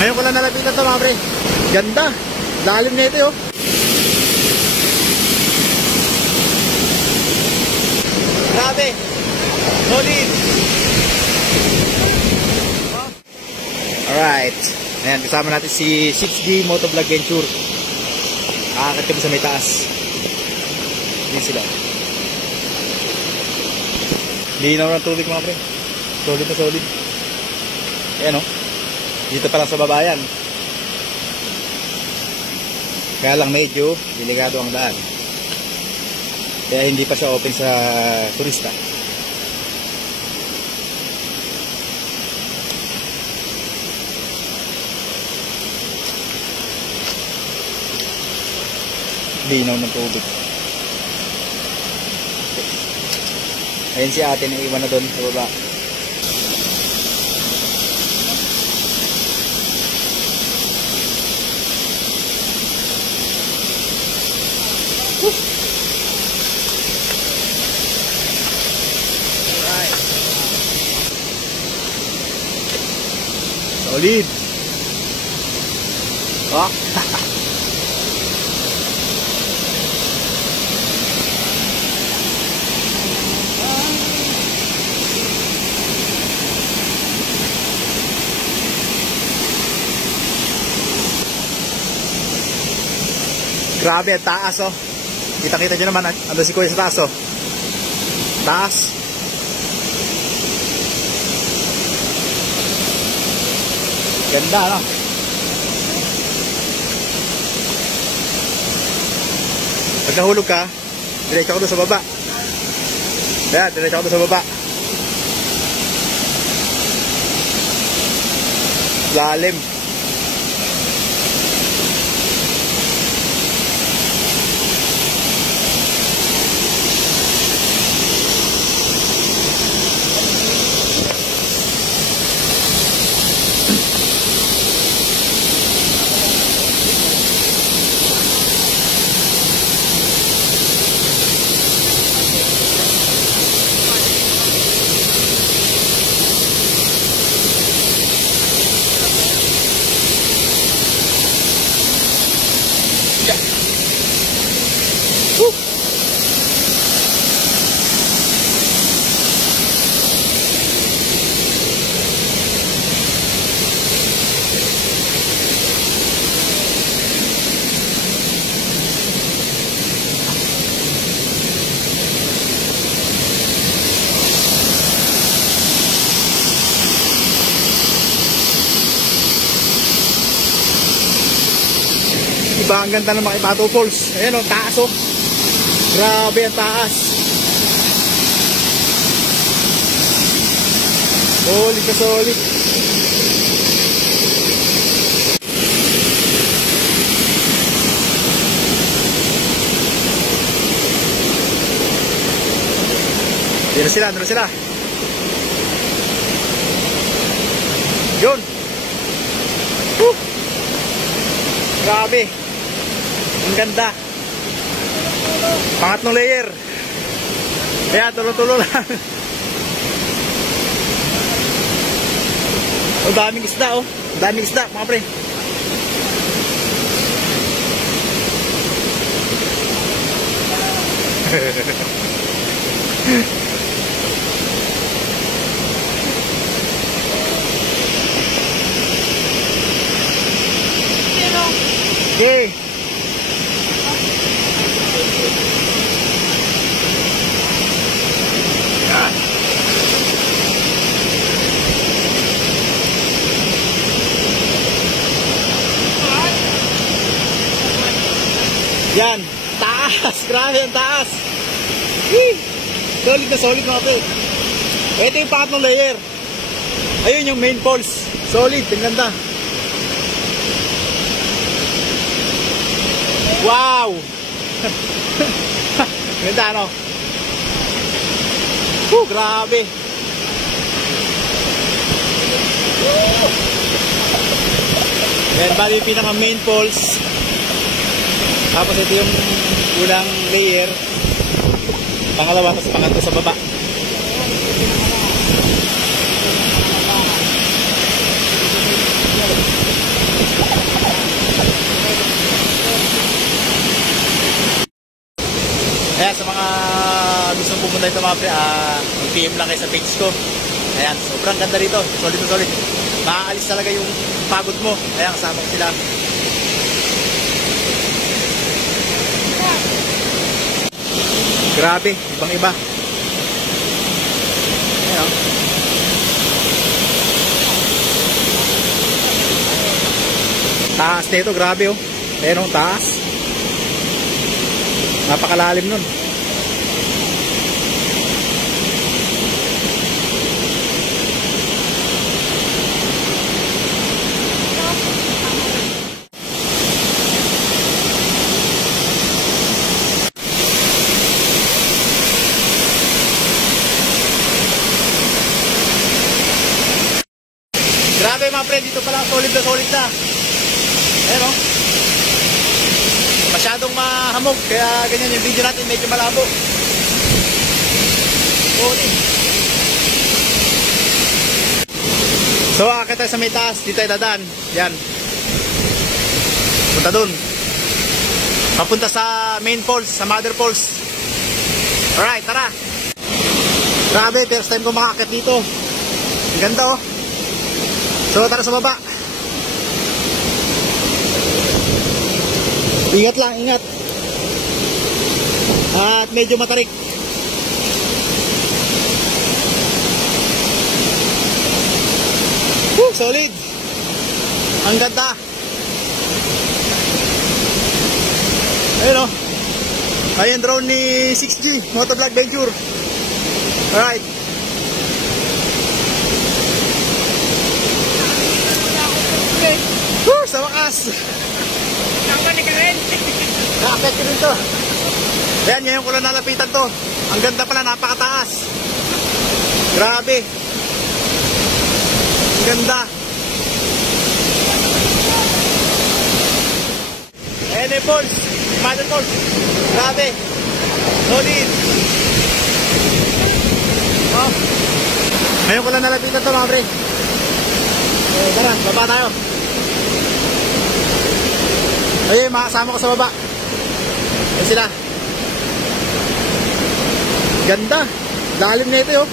Ngayon ko lang nalapitan to mga pre. Ganda. Lalim na ito oh. Grabe. Solid. Alright. Ayan, kasama natin si 6G Motovlog Venture. Kakakit kami sa may taas. Ayan sila. Linaw ng tubig mga pre. Solid na solid. Ayan o. Dito pa lang sa baba yan. Kaya lang medyo delikado ang daan. Kaya hindi pa siya open sa turista. Linaw ng tubig. Ayun si ate na iwan na doon sa baba. Alright. Solid. Oh. Grabe, ang taas oh. Kita-kita nyo naman, ando si Kuya sa taas oh. Taas. Ganda no. Pag nahulog ka, diretso ako doon sa baba. Ayan, diretso ako doon sa baba. Lalim. Diba ang ganda ng mga Ibato Falls. Ayan o, taas o. Grabe ang taas. Solid na solid. Dito sila, dito sila. Yun. Grabe. Ang ganda. Pangatlong layer. Kaya tulo-tulo lang. Oh, daming isda oh. Daming isda mga pre. Okay. Yan, taas, grabe ang taas. Solid na solid mga pre. Ito yung pangatlong layer. Ayun yung main falls. Solid, ang ganda. Wow. Ganda no. Grabe. Yan, bali yung pinaka main falls. Tapos ito yung unang layer. Pangalawa, tapos pangatlo sa baba. ito mga pre, PM lang kayo sa page ko. Ayan, sobrang ganda rito. Solid na solid. Maaalis talaga yung pagod mo. Ayan, kasama ko sila. Grabe, ibang iba. Ayan, oh. Taas nito, grabe oh. Ayan oh, taas. Napakalalim nun. Grabe mga friend, dito pala solid na solid na. Ayan o. Masyadong mahamog, kaya ganyan yung video natin, medyo malabo. Solid. So akit tayo sa may taas, dito tayo dadaan. Yan. Punta dun. Papunta sa main falls, sa mother falls. Alright, tara. Grabe, first time ko makakit dito. Ang ganda oh. So tara sa baba. Ingat lang, ingat. At medyo matarik. Solid. Ang ganda. Ayun o. Ayan drone ni 6G Motovlog Venture. Alright. Sa wakas. Nakapani ka rin. Nakapit ko rin to. Ayan, ngayon ko lang nalapitan to. Ang ganda pala, napakataas. Grabe. Ang ganda. Ayan yung falls. Mother falls. Grabe. Solid. Oh. Ngayon ko lang nalapitan to mga pre. Tara, baba tayo. Ayun, makasama ko sa baba. Ayun sila. Ganda. Lalim na ito yun.